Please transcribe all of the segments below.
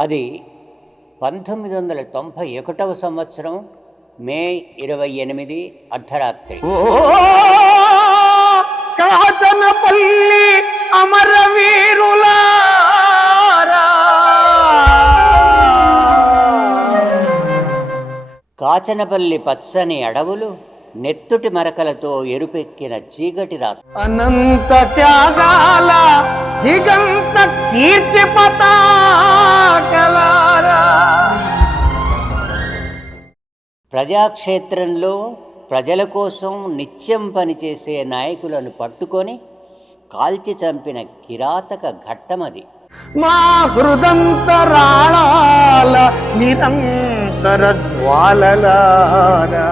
అది పంతొమ్మిది వందల తొంభై ఒకటవ సంవత్సరం మే ఇరవై ఎనిమిది అర్ధరాత్రి కాచనపల్లి అమరవీరులారా. కాచనపల్లి పచ్చని అడవులు నెత్తుటి మరకలతో ఎరుపెక్కిన చీకటి రాత్రి. అనంత త్యాగాల ప్రజాక్షేత్రంలో ప్రజల కోసం నిత్యం పనిచేసే నాయకులను పట్టుకొని కాల్చి చంపిన కిరాతక ఘట్టమది మా హృదంతరాళాల నిరంతర జ్వాలలారా.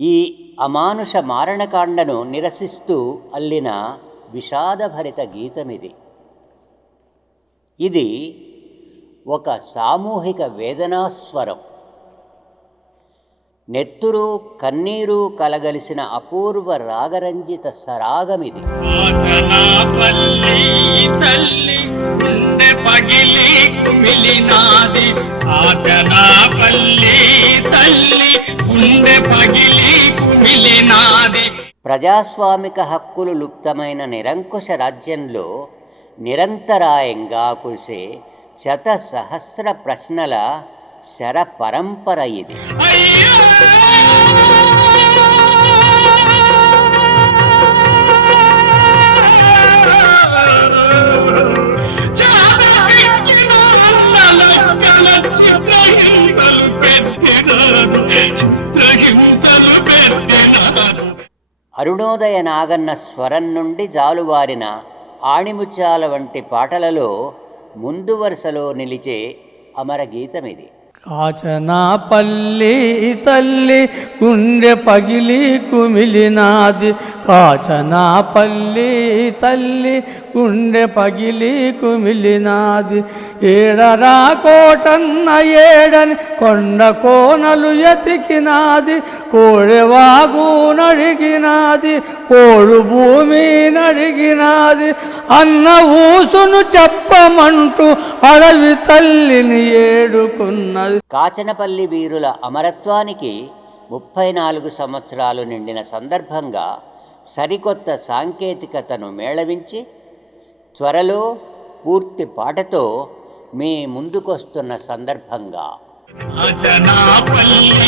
ఈ అమానుష మారణకాండను నిరసిస్తూ అల్లిన విషాదభరిత గీతమిది. ఇది ఒక సామూహిక వేదనాస్వరం. నెత్తురు కన్నీరు కలగలిసిన అపూర్వ రాగరంజిత సరాగమిది. ప్రజాస్వామిక హక్కులు లుప్తమైన నిరంకుశ రాజ్యంలో నిరంతరాయంగా కురిసే శత సహస్ర ప్రశ్నల శర పరంపర ఇది. అరుణోదయ నాగన్న స్వరం నుండి జాలువారిన ఆణిముత్యాల వంటి పాటలలో ముందు వరుసలో నిలిచే అమరగీతమిది కాచనాపల్లి తల్లి గుండె పగిలి కుమిలినాది. కాచనాపల్లి తల్లి గుండె పగిలి కుమిలినాది. ఏడరా కోటన్న ఏడని కొండ కోనలు ఎతికినాది. కోడెవాగు నడిగినాది పోడు భూమి నడిగినాది. అన్న ఊసును చెప్పమంటూ అడవి తల్లిని ఏడుకున్నది. కాచనపల్లి వీరుల అమరత్వానికి ముప్పై నాలుగు సంవత్సరాలు నిండిన సందర్భంగా సరికొత్త సాంకేతికతను మేళవించి త్వరలో పూర్తి పాటతో మీ ముందుకొస్తున్న సందర్భంగా. అజనాపల్లి